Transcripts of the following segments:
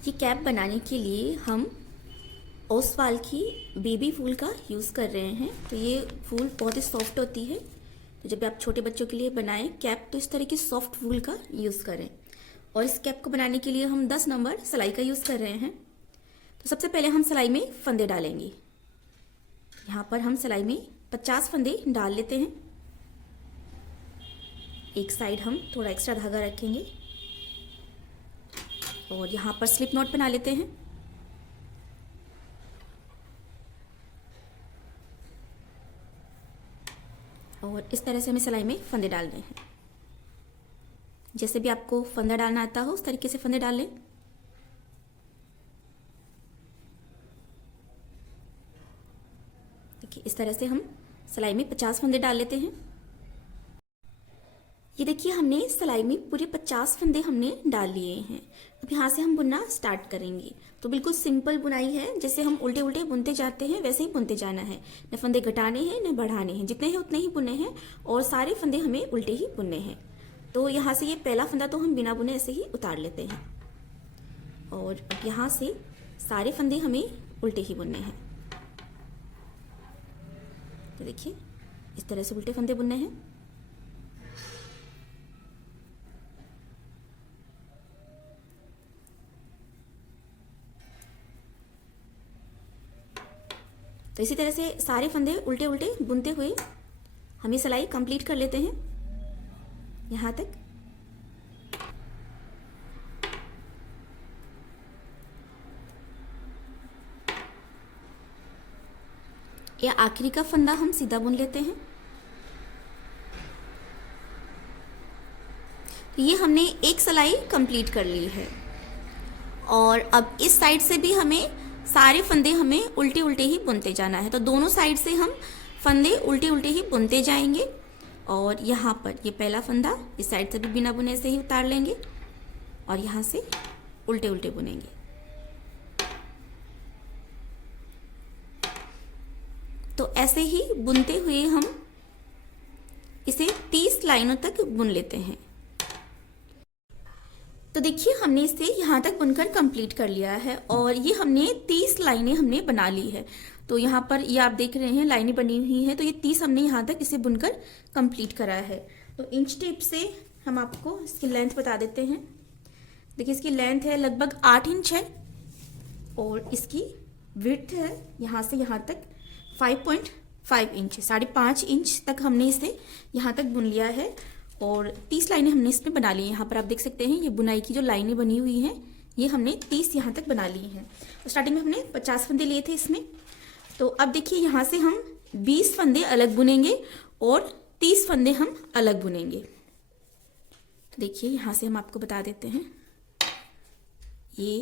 ये कैप बनाने के लिए हम ओसवाल की बेबी फूल का यूज़ कर रहे हैं। तो ये फूल बहुत ही सॉफ्ट होती है, तो जब आप छोटे बच्चों के लिए बनाएं कैप तो इस तरह की सॉफ्ट फूल का यूज़ करें। और इस कैप को बनाने के लिए हम 10 नंबर सिलाई का यूज़ कर रहे हैं। तो सबसे पहले हम सिलाई में फंदे डालेंगे। यहाँ पर हम सिलाई में 50 फंदे डाल लेते हैं। एक साइड हम थोड़ा एक्स्ट्रा धागा रखेंगे और यहाँ पर स्लिप नॉट बना लेते हैं। और इस तरह से हमें सिलाई में फंदे डालने हैं। जैसे भी आपको फंदा डालना आता हो उस तरीके से फंदे डाल लें। देखिए इस तरह से हम सिलाई में 50 फंदे डाल लेते हैं। ये देखिए हमने सिलाई में पूरे 50 फंदे हमने डाल लिए हैं। अब यहाँ से हम बुनना स्टार्ट करेंगे। तो बिल्कुल सिंपल बुनाई है, जैसे हम उल्टे उल्टे बुनते जाते हैं वैसे ही बुनते जाना है। न फंदे घटाने हैं न बढ़ाने हैं, जितने हैं उतने ही बुनने हैं और सारे फंदे हमें उल्टे ही बुनने हैं। तो यहाँ से ये पहला फंदा तो हम बिना बुने ऐसे ही उतार लेते हैं और अब यहाँ से सारे फंदे हमें उल्टे ही बुनने हैं। तो देखिए इस तरह से उल्टे फंदे बुनने हैं। तो इसी तरह से सारे फंदे उल्टे उल्टे बुनते हुए हम ये सिलाई कंप्लीट कर लेते हैं यहाँ तक। या आखिरी का फंदा हम सीधा बुन लेते हैं। तो ये हमने एक सिलाई कंप्लीट कर ली है और अब इस साइड से भी हमें सारे फंदे हमें उल्टे उल्टे ही बुनते जाना है। तो दोनों साइड से हम फंदे उल्टे उल्टे ही बुनते जाएंगे और यहाँ पर ये पहला फंदा इस साइड से भी बिना बुने से ही उतार लेंगे और यहाँ से उल्टे उल्टे बुनेंगे। तो ऐसे ही बुनते हुए हम इसे 30 लाइनों तक बुन लेते हैं। तो देखिए हमने इसे यहाँ तक बुनकर कंप्लीट कर लिया है और ये हमने 30 लाइनें हमने बना ली है। तो यहाँ पर ये आप देख रहे हैं लाइनें बनी हुई हैं, तो ये 30 हमने यहाँ तक इसे बुनकर कंप्लीट करा है। तो इंच टेप से हम आपको इसकी लेंथ बता देते हैं। देखिए इसकी लेंथ है लगभग 8 इंच है और इसकी विड्थ है यहाँ से यहाँ तक 5.5 इंच, 5.5 इंच तक हमने इसे यहाँ तक बुन लिया है और 30 लाइनें हमने इसमें बना ली हैं। यहाँ पर आप देख सकते हैं ये बुनाई की जो लाइनें बनी हुई हैं ये हमने 30 यहाँ तक बना ली हैं। तो स्टार्टिंग में हमने 50 फंदे लिए थे इसमें। तो अब देखिए यहाँ से हम 20 फंदे अलग बुनेंगे और 30 फंदे हम अलग बुनेंगे। तो देखिए यहाँ से हम आपको बता देते हैं, ये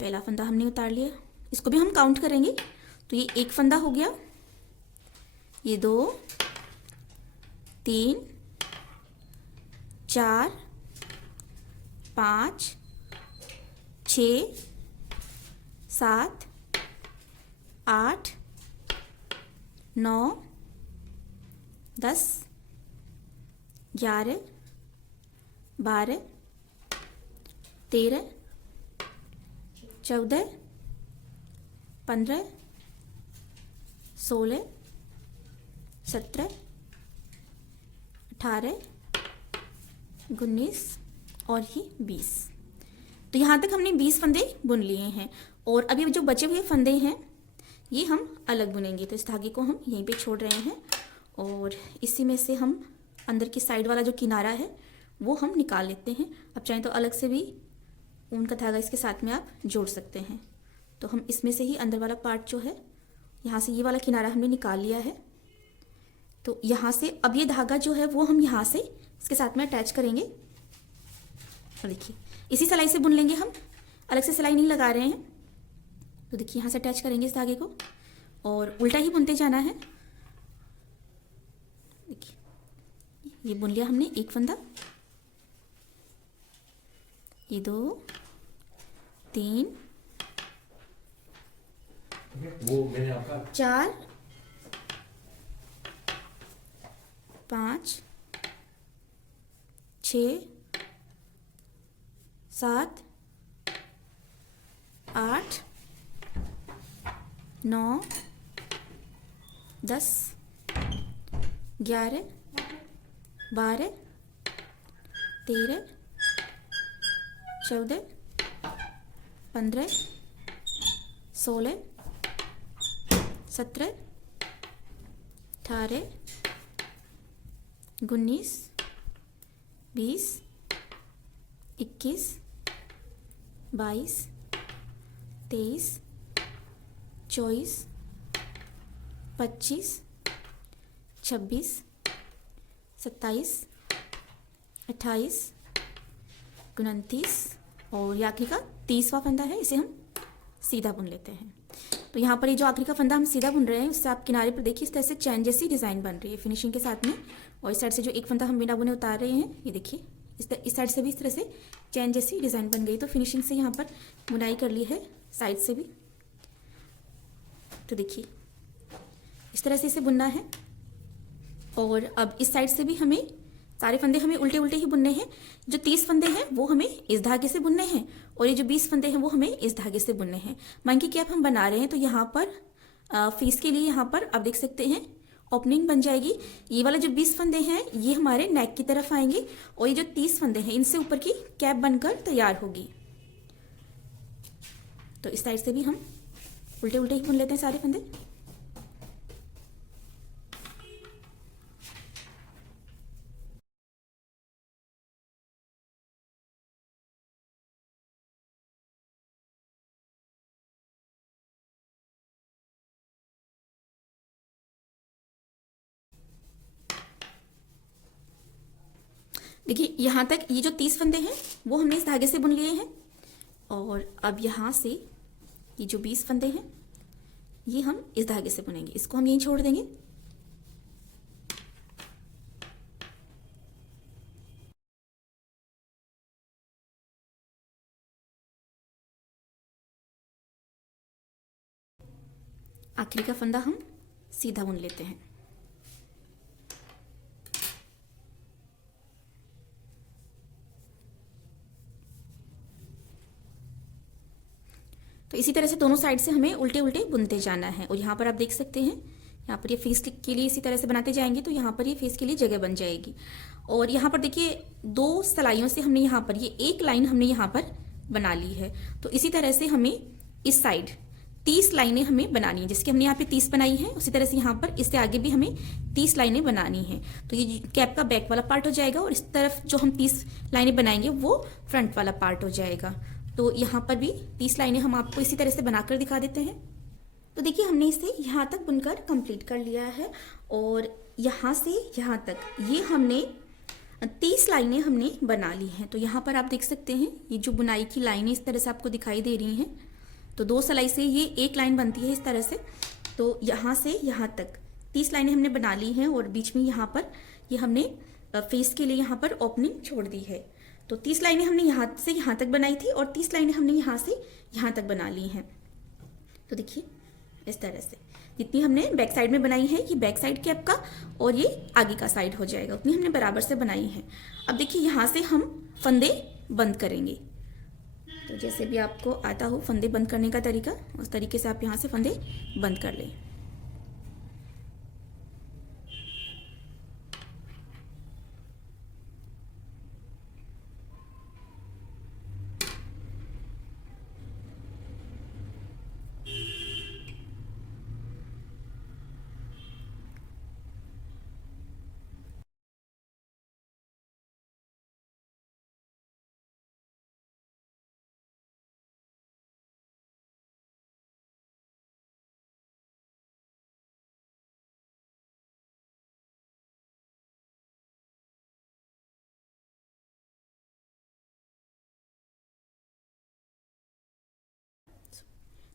पहला फंदा हमने उतार लिया, इसको भी हम काउंट करेंगे। तो ये एक फंदा हो गया, ये 2, 3, 4, 5, 6, 7, 8, 9, 10, 11, 12, 13, 14, 15, 16, 17, 18, 19 और ये 20। तो यहाँ तक हमने 20 फंदे बुन लिए हैं और अभी जो बचे हुए फंदे हैं ये हम अलग बुनेंगे। तो इस धागे को हम यहीं पे छोड़ रहे हैं और इसी में से हम अंदर की साइड वाला जो किनारा है वो हम निकाल लेते हैं। अब चाहें तो अलग से भी ऊन का धागा इसके साथ में आप जोड़ सकते हैं। तो हम इसमें से ही अंदर वाला पार्ट जो है यहाँ से ये वाला किनारा हमने निकाल लिया है। तो यहाँ से अब ये धागा जो है वो हम यहाँ से इसके साथ में अटैच करेंगे और देखिए इसी सिलाई से बुन लेंगे हम, अलग से सिलाई नहीं लगा रहे हैं। तो देखिए यहाँ से अटैच करेंगे इस धागे को और उल्टा ही बुनते जाना है। देखिए ये बुन लिया हमने एक फंदा, ये 2, 3, 4, 5, 6, 7, 9, 10, 11, 12, 13, 14, 15, 16, 17, 18, 19, 20, 21, 22, 23, 24, 25, 26, 27, 28, 29 और ये आखिरी का 30वां फंदा है, इसे हम सीधा बुन लेते हैं। तो यहाँ पर ये जो आखिरी का फंदा हम सीधा बुन रहे हैं उससे आप किनारे पर देखिए इस तरह से चैन जैसी डिज़ाइन बन रही है फिनिशिंग के साथ में। और इस साइड से जो एक फंदा हम बिना बुने उतार रहे हैं, ये देखिए इस साइड से भी इस तरह से चैन जैसी डिज़ाइन बन गई। तो फिनिशिंग से यहाँ पर बुनाई कर ली है साइड से भी। तो देखिए इस तरह से इसे बुनना है। और अब इस साइड से भी हमें सारे फंदे हमें उल्टे उल्टे ही बुनने हैं। जो 30 फंदे हैं वो हमें इस धागे से बुनने हैं और ये जो 20 फंदे हैं वो हमें इस धागे से बुनने हैं। मंकी कैप हम बना रहे हैं तो यहाँ पर फेस के लिए यहाँ पर आप देख सकते हैं ओपनिंग बन जाएगी। ये वाला जो 20 फंदे हैं ये हमारे नेक की तरफ आएंगे और ये जो 30 फंदे हैं इनसे ऊपर की कैप बनकर तैयार होगी। तो इस साइड से भी हम उल्टे उल्टे ही बुन लेते हैं सारे फंदे। देखिए यहाँ तक ये जो 30 फंदे हैं वो हमने इस धागे से बुन लिए हैं। और अब यहाँ से ये जो 20 फंदे हैं ये हम इस धागे से बुनेंगे, इसको हम यहीं छोड़ देंगे। आखिरी का फंदा हम सीधा बुन लेते हैं। तो इसी तरह से दोनों साइड से हमें उल्टे उल्टे बुनते जाना है। और यहाँ पर आप देख सकते हैं यहाँ पर ये फेस के लिए इसी तरह से बनाते जाएंगे तो यहाँ पर ये फेस के लिए जगह बन जाएगी। और यहाँ पर देखिए 2 सिलाइयों से हमने यहाँ पर ये एक लाइन हमने यहाँ पर बना ली है। तो इसी तरह से हमें इस साइड 30 लाइनें हमें बनानी है। जिसकी हमने यहाँ पे 30 बनाई है उसी तरह से यहाँ पर इससे आगे भी हमें 30 लाइनें बनानी है। तो ये कैप का बैक वाला पार्ट हो जाएगा और इस तरफ जो हम 30 लाइनें बनाएंगे वो फ्रंट वाला पार्ट हो जाएगा। तो यहाँ पर भी 30 लाइनें हम आपको इसी तरह से बनाकर दिखा देते हैं। तो देखिए हमने इसे यहाँ तक बुनकर कंप्लीट कर लिया है और यहाँ से यहाँ तक ये हमने 30 लाइनें हमने बना ली हैं। तो यहाँ पर आप देख सकते हैं ये जो बुनाई की लाइनें इस तरह से आपको दिखाई दे रही हैं। तो 2 सिलाई से ये एक लाइन बनती है इस तरह से। तो यहाँ से यहाँ तक 30 लाइनें हमने बना ली हैं और बीच में यहाँ पर ये हमने फेस के लिए यहाँ पर ओपनिंग छोड़ दी है। तो 30 लाइनें हमने यहाँ से यहाँ तक बनाई थी और 30 लाइनें हमने यहाँ से यहाँ तक बना ली हैं। तो देखिए इस तरह से जितनी हमने बैक साइड में बनाई है ये बैक साइड कैप का और ये आगे का साइड हो जाएगा, उतनी हमने बराबर से बनाई है। अब देखिए यहाँ से हम फंदे बंद करेंगे। तो जैसे भी आपको आता हो फंदे बंद करने का तरीका उस तरीके से आप यहाँ से फंदे बंद कर लें।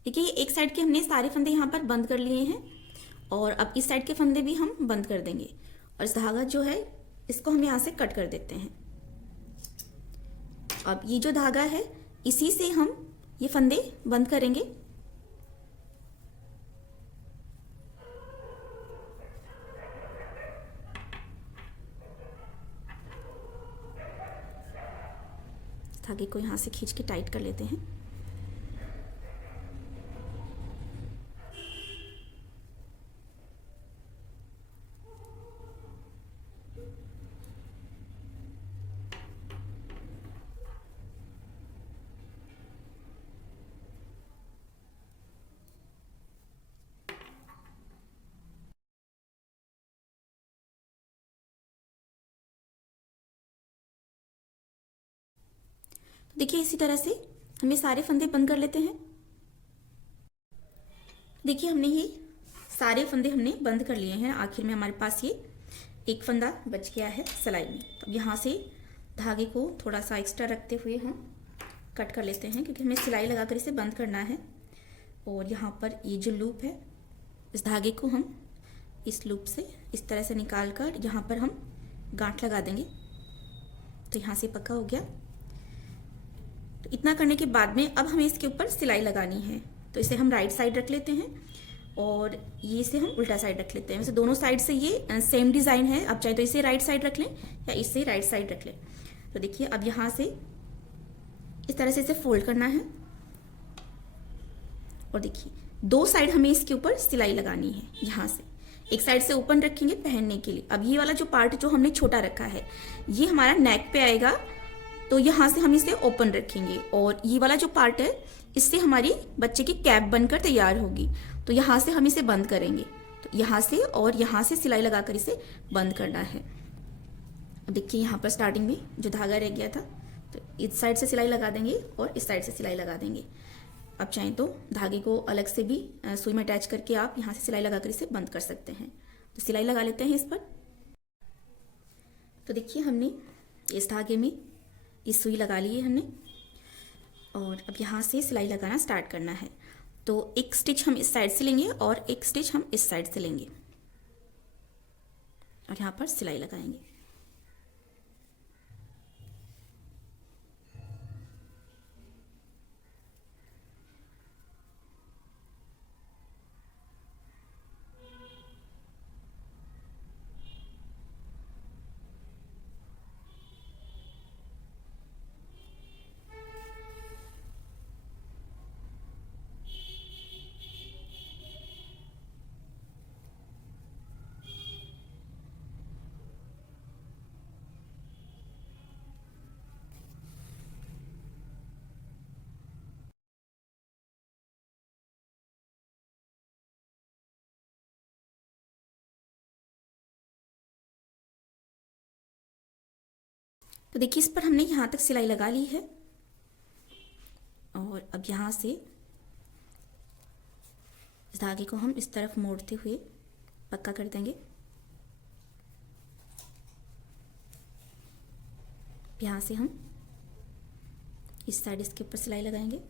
देखिए एक साइड के हमने सारे फंदे यहाँ पर बंद कर लिए हैं और अब इस साइड के फंदे भी हम बंद कर देंगे और इस धागा जो है इसको हम यहाँ से कट कर देते हैं। अब ये जो धागा है इसी से हम ये फंदे बंद करेंगे। धागे को यहाँ से खींच के टाइट कर लेते हैं। देखिए इसी तरह से हमें सारे फंदे बंद कर लेते हैं। देखिए हमने ये सारे फंदे हमने बंद कर लिए हैं। आखिर में हमारे पास ये एक फंदा बच गया है सिलाई में। तो यहाँ से धागे को थोड़ा सा एक्स्ट्रा रखते हुए हम कट कर लेते हैं, क्योंकि हमें सिलाई लगाकर इसे बंद करना है। और यहाँ पर ये जो लूप है, इस धागे को हम इस लूप से इस तरह से निकाल कर यहाँ पर हम गांठ लगा देंगे। तो यहाँ से पक्का हो गया। तो इतना करने के बाद में अब हमें इसके ऊपर सिलाई लगानी है। तो इसे हम राइट साइड रख लेते हैं और ये इसे हम उल्टा साइड रख लेते हैं। वैसे दोनों साइड से ये सेम डिज़ाइन है। आप चाहे तो इसे राइट साइड रख लें या इसे राइट साइड रख लें। तो देखिए अब यहाँ से इस तरह से इसे फोल्ड करना है और देखिए दो साइड हमें इसके ऊपर सिलाई लगानी है। यहाँ से एक साइड से ओपन रखेंगे पहनने के लिए। अब ये वाला जो पार्ट जो हमने छोटा रखा है ये हमारा नेक पे आएगा, तो यहाँ से हम इसे ओपन रखेंगे और ये वाला जो पार्ट है इससे हमारी बच्चे की कैप बनकर तैयार होगी। तो यहाँ से हम इसे बंद करेंगे। तो यहाँ से और यहाँ से सिलाई लगाकर इसे बंद करना है। अब देखिए यहाँ पर स्टार्टिंग में जो धागा रह गया था, तो इस साइड से सिलाई लगा देंगे और इस साइड से सिलाई लगा देंगे। आप चाहें तो धागे को अलग से भी सुई में अटैच करके आप यहाँ से सिलाई लगाकर इसे बंद कर सकते हैं। तो सिलाई लगा लेते हैं इस पर। तो देखिए हमने इस धागे में इस सुई लगा ली है हमने और अब यहाँ से सिलाई लगाना स्टार्ट करना है। तो एक स्टिच हम इस साइड से लेंगे और एक स्टिच हम इस साइड से लेंगे और यहाँ पर सिलाई लगाएंगे। तो देखिए इस पर हमने यहाँ तक सिलाई लगा ली है और अब यहाँ से इस धागे को हम इस तरफ मोड़ते हुए पक्का कर देंगे। यहाँ से हम इस साइड इसके ऊपर सिलाई लगाएंगे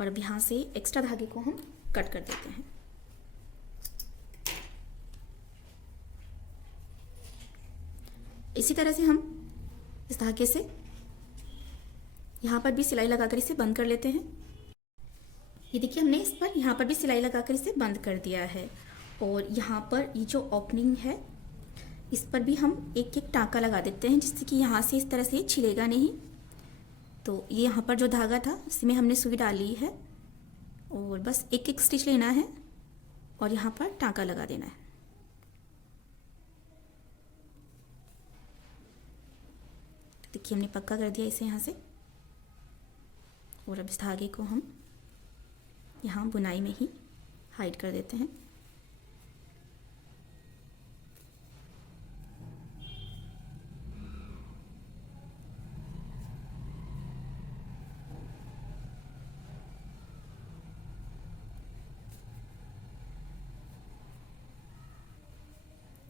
और अब यहाँ से एक्स्ट्रा धागे को हम कट कर देते हैं। इसी तरह से हम इस धागे से यहाँ पर भी सिलाई लगाकर इसे बंद कर लेते हैं। ये देखिए हमने इस पर यहाँ पर भी सिलाई लगाकर इसे बंद कर दिया है और यहाँ पर ये जो ओपनिंग है इस पर भी हम एक एक टाँका लगा देते हैं, जिससे कि यहाँ से इस तरह से छिलेगा नहीं। तो ये यहाँ पर जो धागा था इसमें हमने सुई डाली है और बस एक एक स्टिच लेना है और यहाँ पर टाँका लगा देना है। देखिए हमने पक्का कर दिया इसे यहाँ से और अब इस धागे को हम यहाँ बुनाई में ही हाइड कर देते हैं।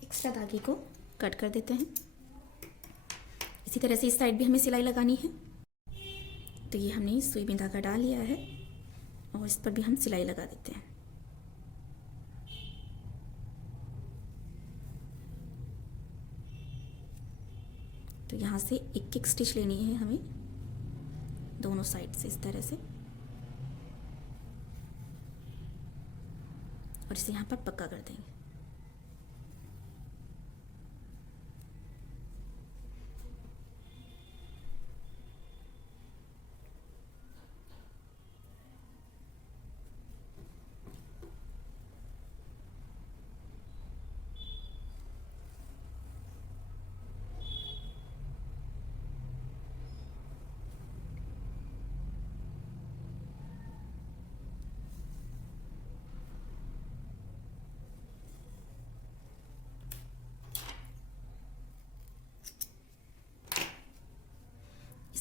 एक्स्ट्रा धागे को कट कर देते हैं। इसी तरह से इस साइड भी हमें सिलाई लगानी है। तो ये हमने सुई में धागा डाल लिया है और इस पर भी हम सिलाई लगा देते हैं। तो यहाँ से एक एक स्टिच लेनी है हमें दोनों साइड से इस तरह से और इसे यहाँ पर पक्का कर देंगे।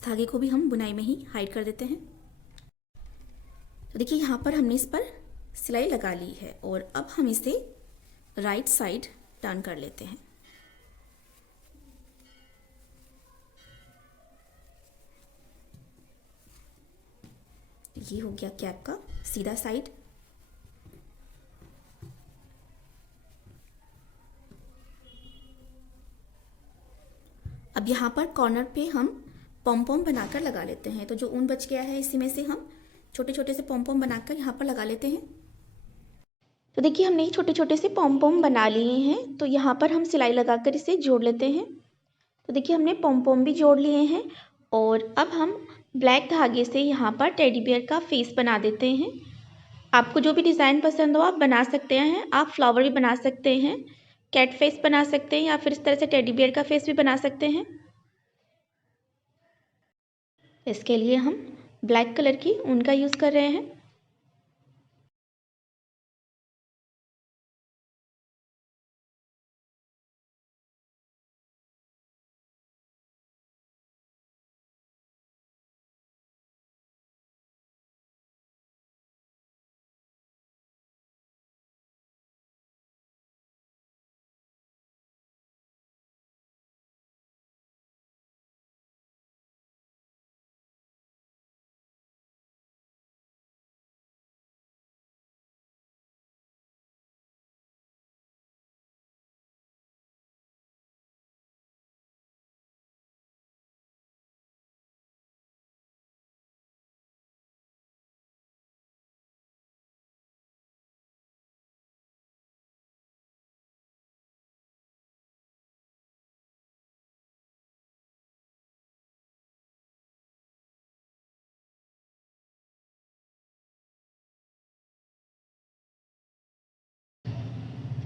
इस धागे को भी हम बुनाई में ही हाइड कर देते हैं। तो देखिए यहाँ पर हमने इस पर सिलाई लगा ली है और अब हम इसे राइट साइड टर्न कर लेते हैं। ये हो गया कैप का सीधा साइड। अब यहाँ पर कॉर्नर पे हम पॉम पॉम बनाकर लगा लेते हैं। तो जो ऊन बच गया है इसी में से हम छोटे छोटे से पॉम पॉम बनाकर यहाँ पर लगा लेते हैं। तो देखिए हमने छोटे छोटे से पॉम पॉम बना लिए हैं। तो यहाँ पर हम सिलाई लगाकर इसे जोड़ लेते हैं। तो देखिए हमने पॉम पॉम भी जोड़ लिए हैं और अब हम ब्लैक धागे से यहाँ पर टेडी बियर का फेस बना देते हैं। आपको जो भी डिज़ाइन पसंद हो आप बना सकते हैं। आप फ्लावर भी बना सकते हैं, कैट फेस बना सकते हैं या फिर इस तरह से टेडी बियर का फेस भी बना सकते हैं। इसके लिए हम ब्लैक कलर की ऊन का यूज़ कर रहे हैं।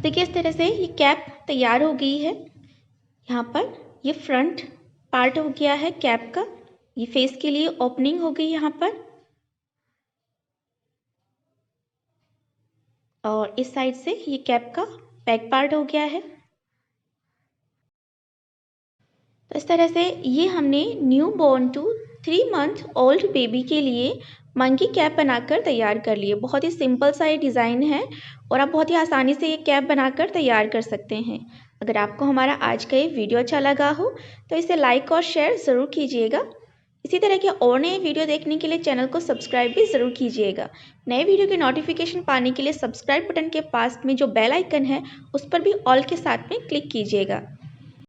देखिए इस तरह से ये कैप तैयार हो गई है। यहाँ पर ये फ्रंट पार्ट हो गया है कैप का। ये फेस के लिए ओपनिंग हो गई यहाँ पर और इस साइड से ये कैप का बैक पार्ट हो गया है। तो इस तरह से ये हमने new born to 3 month old baby के लिए मंकी कैप बनाकर तैयार कर लिए। बहुत ही सिंपल सा ये डिज़ाइन है और आप बहुत ही आसानी से ये कैप बनाकर तैयार कर सकते हैं। अगर आपको हमारा आज का ये वीडियो अच्छा लगा हो तो इसे लाइक और शेयर ज़रूर कीजिएगा। इसी तरह के और नए वीडियो देखने के लिए चैनल को सब्सक्राइब भी ज़रूर कीजिएगा। नए वीडियो के नोटिफिकेशन पाने के लिए सब्सक्राइब बटन के पास में जो बेल आइकन है उस पर भी ऑल के साथ में क्लिक कीजिएगा।